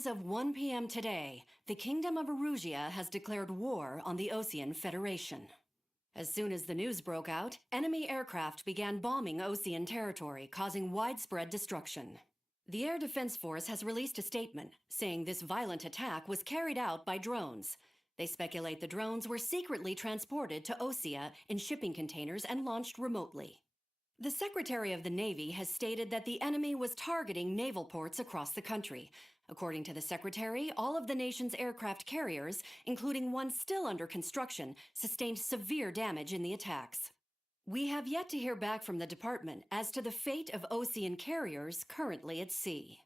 As of 1 p.m. today, the Kingdom of Erusia has declared war on the Osean Federation. As soon as the news broke out, enemy aircraft began bombing Osean territory, causing widespread destruction. The Air Defense Force has released a statement saying this violent attack was carried out by drones. They speculate the drones were secretly transported to Osea in shipping containers and launched remotely. The Secretary of the Navy has stated that the enemy was targeting naval ports across the country. According to the Secretary, all of the nation's aircraft carriers, including one still under construction, sustained severe damage in the attacks. We have yet to hear back from the department as to the fate of Osean carriers currently at sea.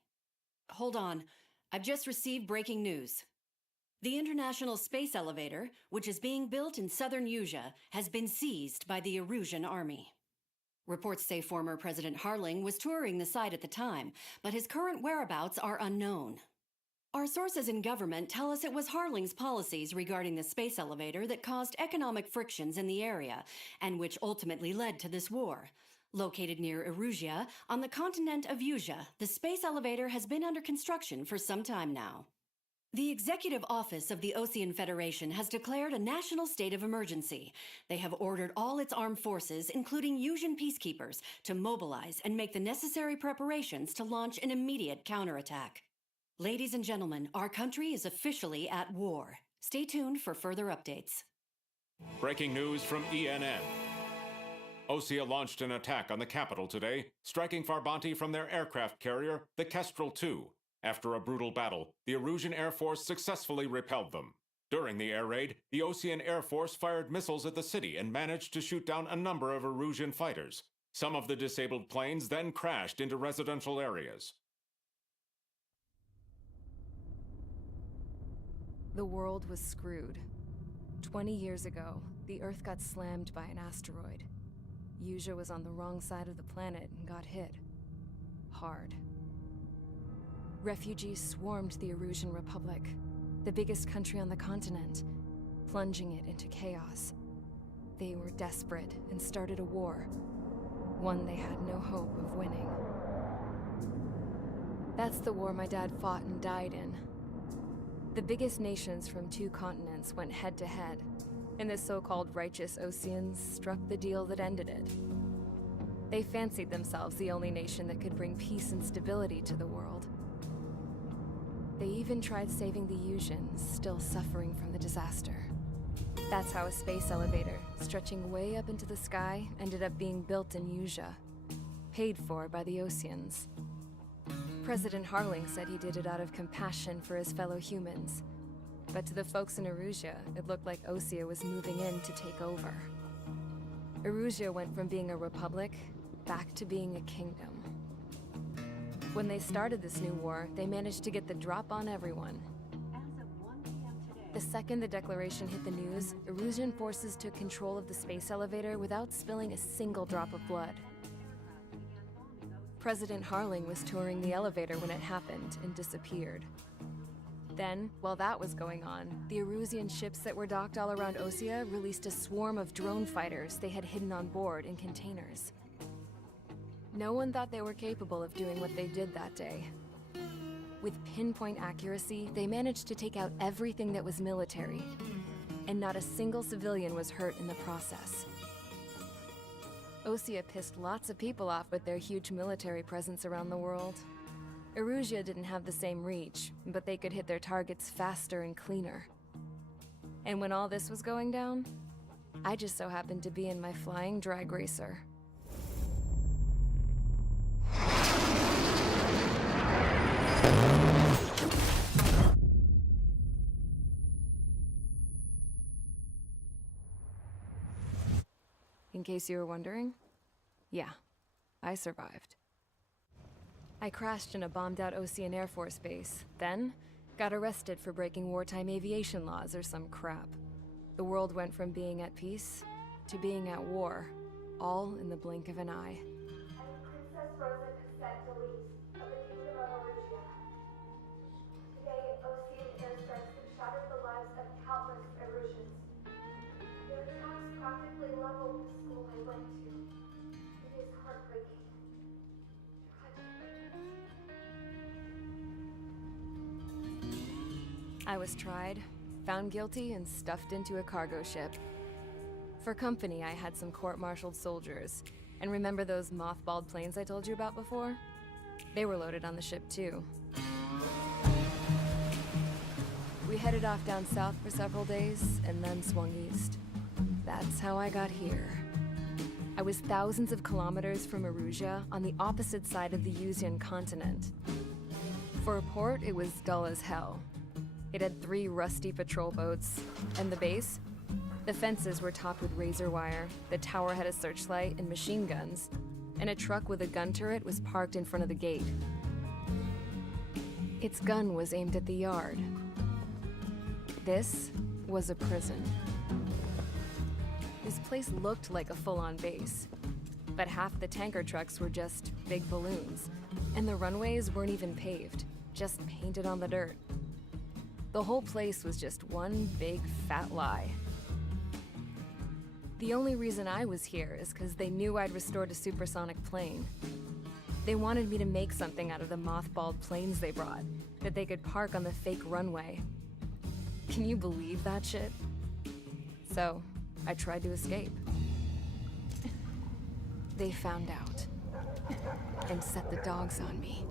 Hold on, I've just received breaking news. The International Space Elevator, which is being built in southern Erusia, has been seized by the Erusian army. Reports say former President Harling was touring the site at the time, but his current whereabouts are unknown. Our sources in government tell us it was Harling's policies regarding the space elevator that caused economic frictions in the area, and which ultimately led to this war. Located near Erusia, on the continent of Erusia, the space elevator has been under construction for some time now. The Executive Office of the Osean Federation has declared a national state of emergency. They have ordered all its armed forces, including Erusian peacekeepers, to mobilize and make the necessary preparations to launch an immediate counterattack. Ladies and gentlemen, our country is officially at war. Stay tuned for further updates. Breaking news from ENN. Osea launched an attack on the capital today, striking Farbanti from their aircraft carrier, the Kestrel II. After a brutal battle, the Erusian Air Force successfully repelled them. During the air raid, the Osean Air Force fired missiles at the city and managed to shoot down a number of Erusian fighters. Some of the disabled planes then crashed into residential areas. The world was screwed. 20 years ago, the Earth got slammed by an asteroid. Erusia was on the wrong side of the planet and got hit. Hard. Refugees swarmed the Erusian Republic, the biggest country on the continent, plunging it into chaos. They were desperate and started a war, one they had no hope of winning. That's the war my dad fought and died in. The biggest nations from 2 continents went head-to-head, and the so-called righteous Oseans struck the deal that ended it. They fancied themselves the only nation that could bring peace and stability to the world. They even tried saving the Erusians, still suffering from the disaster. That's how a space elevator, stretching way up into the sky, ended up being built in Erusia, paid for by the Oseans. President Harling said he did it out of compassion for his fellow humans. But to the folks in Erusia, it looked like Osea was moving in to take over. Erusia went from being a republic back to being a kingdom. When they started this new war, they managed to get the drop on everyone. The second the declaration hit the news, Erusian forces took control of the space elevator without spilling a single drop of blood. President Harling was touring the elevator when it happened and disappeared. Then, while that was going on, the Erusian ships that were docked all around Osea released a swarm of drone fighters they had hidden on board in containers. No one thought they were capable of doing what they did that day. With pinpoint accuracy, they managed to take out everything that was military, and not a single civilian was hurt in the process. Osea pissed lots of people off with their huge military presence around the world. Erusia didn't have the same reach, but they could hit their targets faster and cleaner. And when all this was going down, I just so happened to be in my flying drag racer. In case you were wondering, yeah, I survived. I crashed in a bombed-out Osean Air Force base, then got arrested for breaking wartime aviation laws or some crap. The world went from being at peace to being at war, all in the blink of an eye. Princess Rosa Cassette Delise of the Kingdom of Erusia. Today, Osean airstrikes have shattered the lives of countless Erusians. Their attacks practically leveled the school I went to. It is heartbreaking. Tragic. I was tried, found guilty, and stuffed into a cargo ship. For company, I had some court-martialed soldiers. And remember those mothballed planes I told you about before? They were loaded on the ship too. We headed off down south for several days, and then swung east. That's how I got here. I was thousands of kilometers from Erusia, on the opposite side of the Yuzian continent. For a port, it was dull as hell. It had 3 rusty patrol boats, and the base? The fences were topped with razor wire, the tower had a searchlight and machine guns, and a truck with a gun turret was parked in front of the gate. Its gun was aimed at the yard. This was a prison. This place looked like a full-on base, but half the tanker trucks were just big balloons, and the runways weren't even paved, just painted on the dirt. The whole place was just one big fat lie. The only reason I was here is because they knew I'd restored a supersonic plane. They wanted me to make something out of the mothballed planes they brought, that they could park on the fake runway. Can you believe that shit? So, I tried to escape. They found out, and set the dogs on me.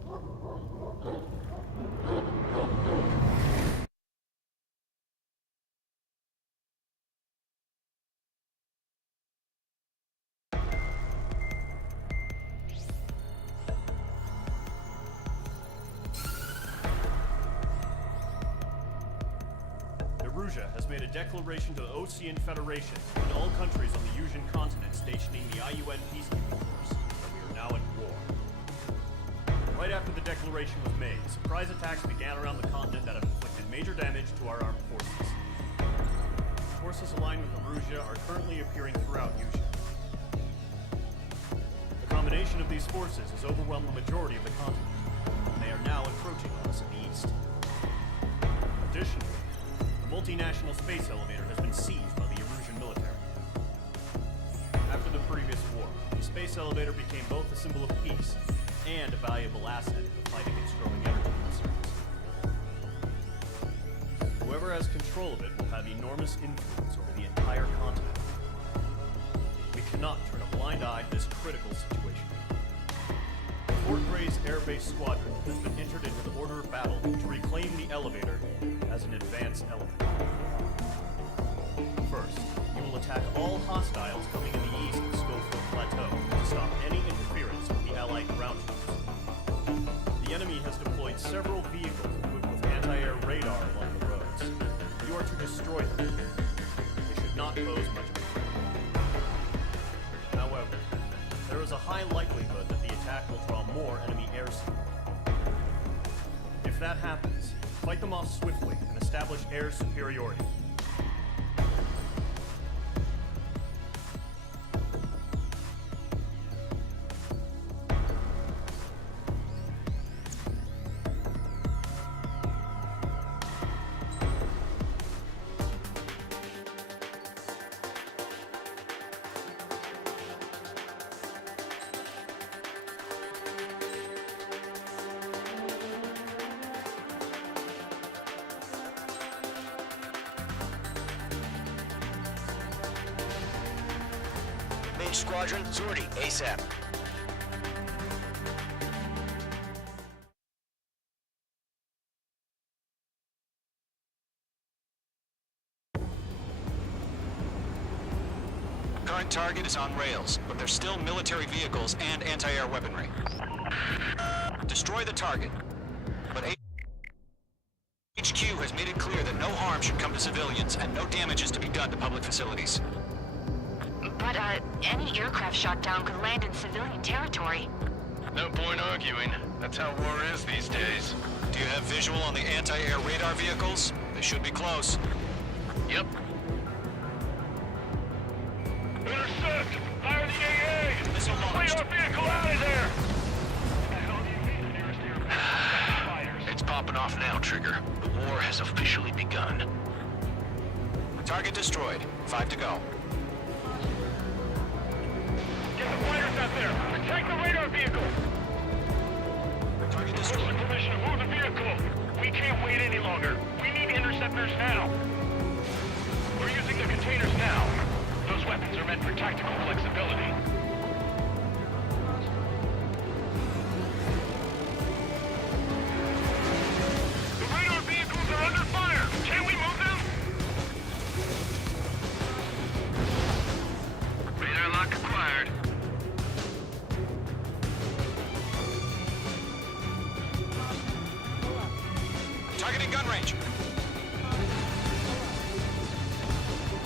Erusia has made a declaration to the Ocean Federation and all countries on the Yuzian continent stationing the IUN peacekeeping force that we are now at war. Right after the declaration was made, surprise attacks began around the continent that have inflicted major damage to our armed forces. Forces aligned with Erusia are currently appearing throughout Yusia. The combination of these forces has overwhelmed the majority of the continent, and they are now encroaching on us in the east. Additionally, the multinational space elevator has been seized by the Erusian military. After the previous war, the space elevator became both a symbol of peace and a valuable asset in the fight against growing energy concerns. Whoever has control of it will have enormous influence over the entire continent. We cannot turn a blind eye to this critical situation. Fort Gray's Air Base Squadron has been entered into the order of battle to reclaim the elevator as an advance element. First, you will attack all hostiles coming in the east of Schofield Plateau to stop any interference with the Allied ground troops. The enemy has deployed several vehicles equipped with anti-air radar along the roads. You are to destroy them. They should not pose much of a threat. However, there is a high likelihood that the attack will draw more enemy air support. If that happens, fight them off swiftly and establish air superiority. Squadron, Zordi, ASAP. Current target is on rails, but there's still military vehicles and anti-air weaponry. Destroy the target, but HQ has made it clear that no harm should come to civilians and no damage is to be done to public facilities. But, any aircraft shot down could land in civilian territory. No point arguing. That's how war is these days. Do you have visual on the anti-air radar vehicles? They should be close. Yep. Intercept! Fire the AA! Missile Clear launched. our vehicle out of there! It's popping off now, Trigger. The war has officially begun. Target destroyed. 5 to go. Get the fighters out there! Protect the radar vehicle! Target What's the destroyed. permission? Move the vehicle! We can't wait any longer. We need to intercept interceptors now. We're using the containers now. Those weapons are meant for tactical flexibility. The radar vehicles are under fire. Can we move them? Radar lock acquired. Targeting gun range.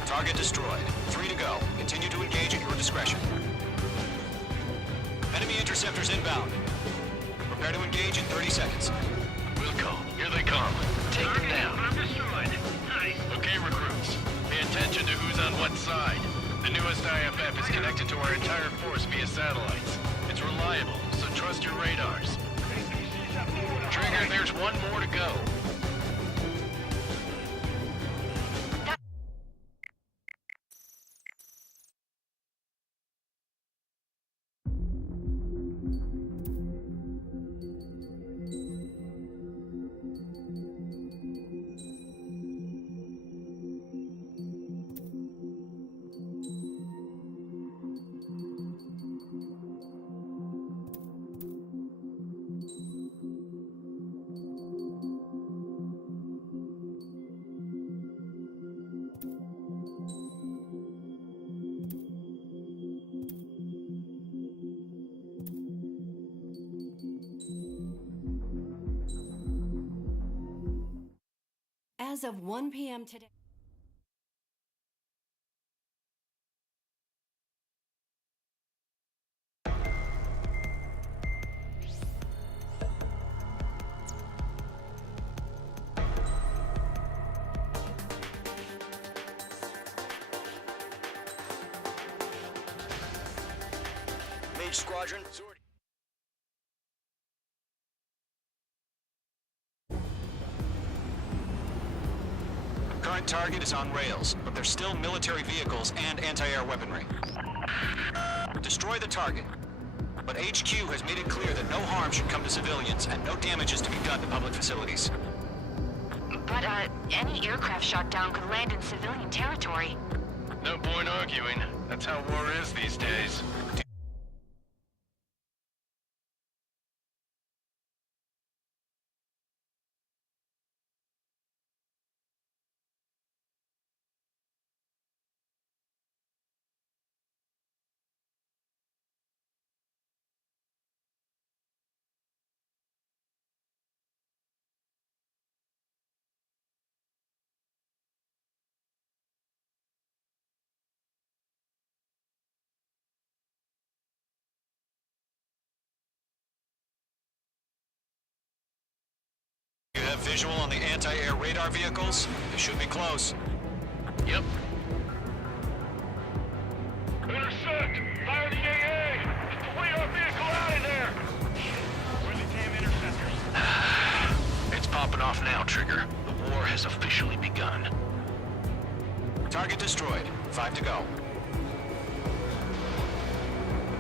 Target destroyed. 3 to go. Continue to engage at your discretion. Enemy interceptors inbound. Prepare to engage in 30 seconds. Wilco, here they come. Take them down. I'm destroyed. Nice. Okay, recruits. Pay attention to who's on what side. The newest IFF is connected to our entire force via satellites. It's reliable, so trust your radars. Trigger, there's one more to go. As of 1 p.m. today. Mage Squadron. Current target is on rails, but there's still military vehicles and anti-air weaponry. Destroy the target. But HQ has made it clear that no harm should come to civilians and no damage is to be done to public facilities. But, any aircraft shot down could land in civilian territory. No point arguing. That's how war is these days. You have visual on the anti-air radar vehicles? They should be close. Yep. Intercept! Fire the AA! Get the radar vehicle out of there! Where are the damn interceptors? It's popping off now, Trigger. The war has officially begun. Target destroyed. 5 to go.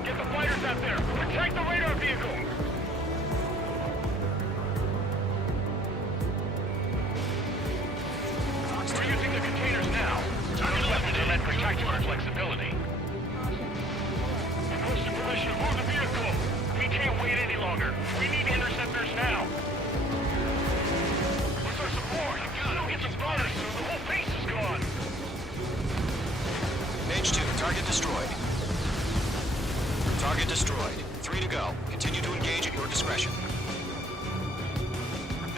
Get the fighters out there! Protect the radar vehicle! We're using the containers now. Those weapons are meant for tactical flexibility. Requesting permission to move the vehicle. We can't wait any longer. We need interceptors now. Where's our support? Still get some bonus, so the whole base is gone. Mage 2, target destroyed. Target destroyed. 3 to go. Continue to engage at your discretion.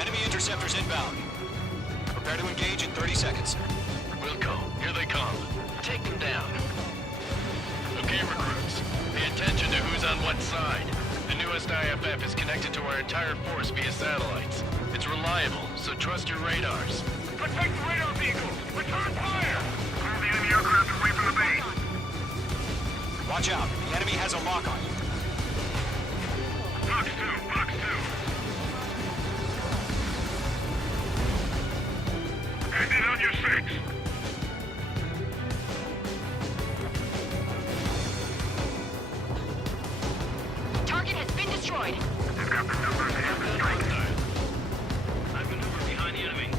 Enemy interceptors inbound. Prepare to engage in 30 seconds. Wilco, here they come. Take them down. Okay, recruits. Pay attention to who's on what side. The newest IFF is connected to our entire force via satellites. It's reliable, so trust your radars. Protect the radar vehicles! Return fire! Clear the enemy aircraft away from the base. Watch out. The enemy has a lock on you. Box 2, Box 2. Ended on your 6. Target has been destroyed. You've got the numbers and the strength. I've maneuvered behind the enemy.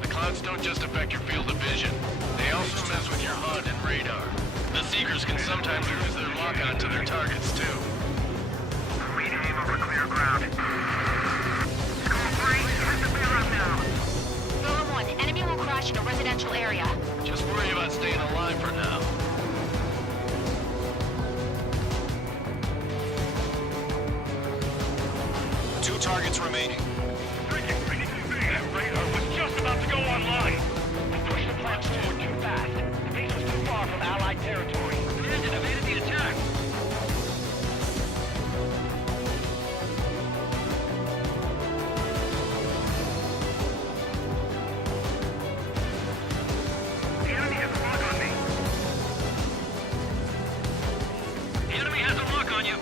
The clouds don't just affect your field of vision. They also mess with your HUD and radar. The Seekers can sometimes lose their lock-on to their targets, too. We aim over clear ground. School 3, hit the clear up now. Rover 1, enemy will crash in a residential area. Just worry about staying alive for now. Two targets remaining. That radar was just about to go online. We pushed the plans forward too fast. The base was too far from Allied territory. It evaded the attack. The enemy has a lock on me. The enemy has a lock on you.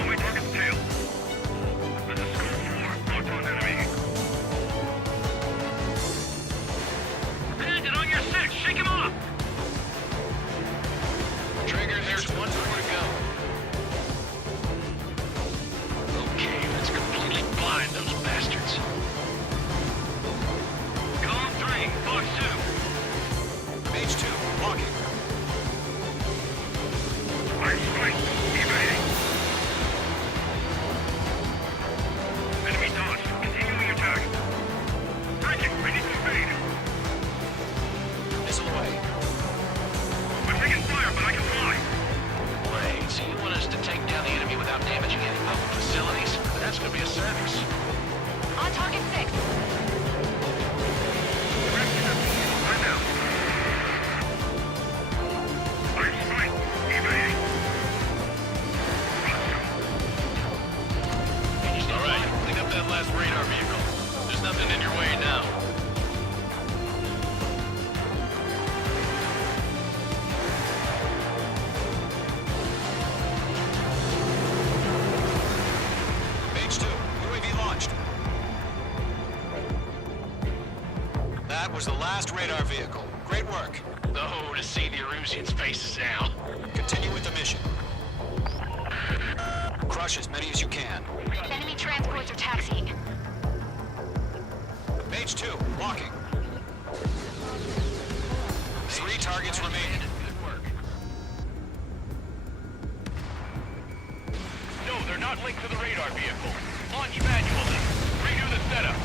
On my target's tail. This is School 4. Locked on enemy. Bandit on your 6! Shake him off! Trigger, there's one more to go. Okay, let's completely blind those bastards. Column 3, Fox 2. Mage 2, walking. Iron strike, evading. Enemy dodged. Continuing attack. Breaking, ready to evade. Missile away. I'm taking fire, but I can fly. Wait, so you want us to take down the enemy without damaging any public facilities? That's gonna be a circus. On target 6. Right now. Iron strike, evading. All right, clean up that last radar vehicle. There's nothing in your way now. Mage 2, UAV launched. That was the last radar vehicle. Great work. Oh, to see the Erusians' faces now. Continue with the mission. Crush as many as you can. Enemy transports are taxiing. Mage 2, walking. 3 targets remaining. Good work. No, they're not linked to the radar vehicle. Launch manually. Redo the setup.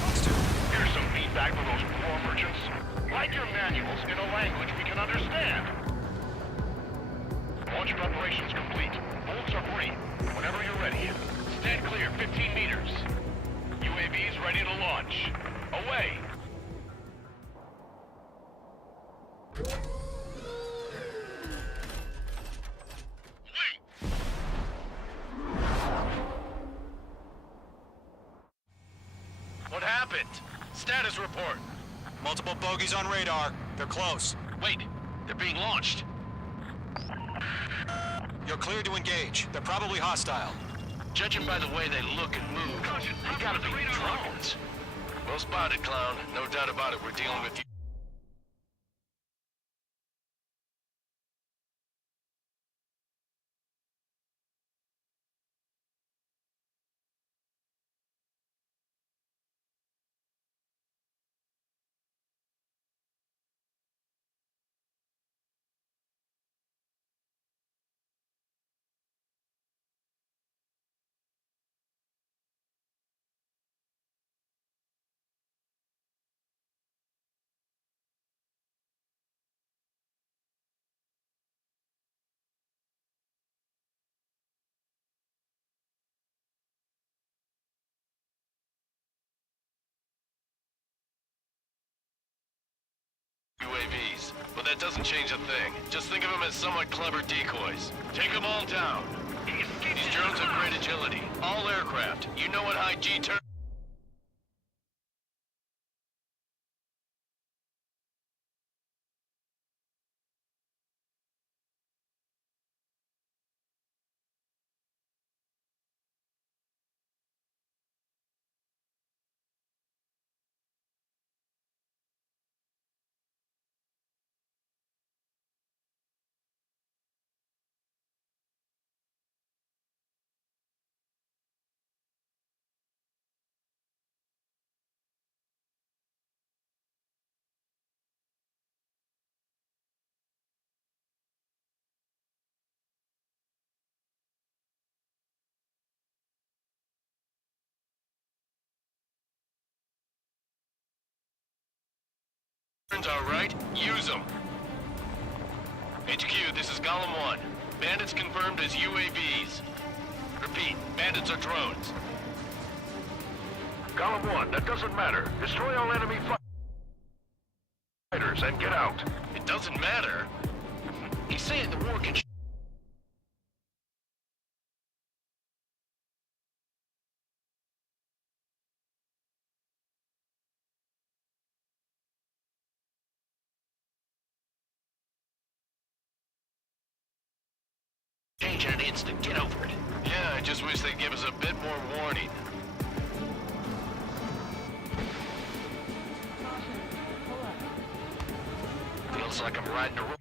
Fox 2. Here's some feedback for those war merchants. Write your manuals in a language we can understand. Launch preparations complete. Bolts are free. Whenever you're ready. Stand clear 15 meters. UAVs ready to launch. Away! What happened? Status report. Multiple bogies on radar. They're close. Wait, they're being launched. You're cleared to engage. They're probably hostile. Judging by the way they look and move, they gotta be drones. Well spotted, clown. No doubt about it, we're dealing with you. UAVs, but that doesn't change a thing. Just think of them as somewhat clever decoys. Take them all down. These drones have great agility. All aircraft. You know what high G turn. weapons, all right? Use them. HQ, this is Golem 1. Bandits confirmed as UAVs. Repeat, bandits are drones. Golem 1, that doesn't matter. Destroy all enemy fighters and get out. It doesn't matter. He's saying the war can change in an instant. Get over it. Yeah, I just wish they'd give us a bit more warning. Feels like I'm riding a roller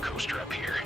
coaster up here.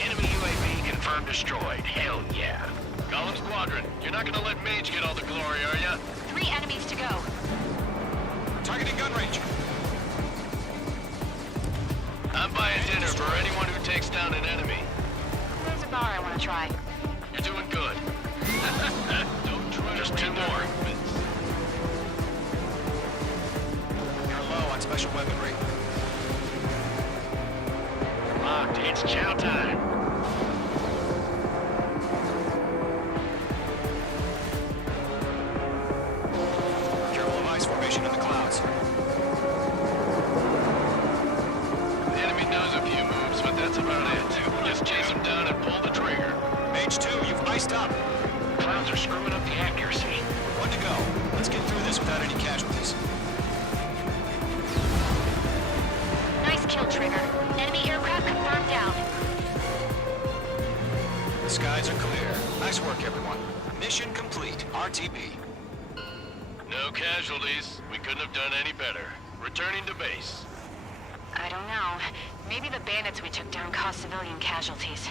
Enemy UAV confirmed destroyed. Hell yeah. Golem Squadron, you're not gonna let Mage get all the glory, are ya? 3 enemies to go. Targeting gun range. I'm buying dinner for anyone who takes down an enemy. There's a bar I want to try. You're doing good. Don't try just 2 more. You're low on special weaponry. Locked. It's chow time. Careful of ice formation in the clouds. The enemy knows a few moves, but that's about it. Just chase them down and pull the trigger. Mage 2, you've iced up. Clouds are screwing up the accuracy. 1 to go. Let's get through this without any casualties. Nice kill, Trigger. Enemy aircraft confirmed down. The skies are clear. Nice work, everyone. Mission complete. RTB. No casualties. We couldn't have done any better. Returning to base. I don't know. Maybe the bandits we took down caused civilian casualties.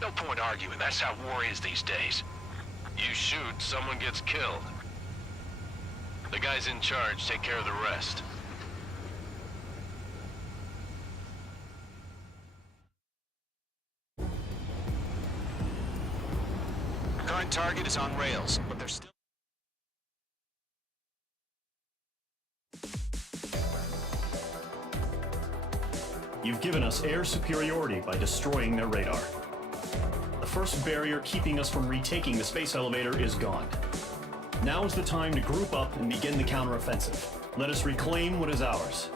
No point arguing. That's how war is these days. You shoot, someone gets killed. The guys in charge take care of the rest. Current target is on rails, but they're still... You've given us air superiority by destroying their radar. The first barrier keeping us from retaking the space elevator is gone. Now is the time to group up and begin the counteroffensive. Let us reclaim what is ours.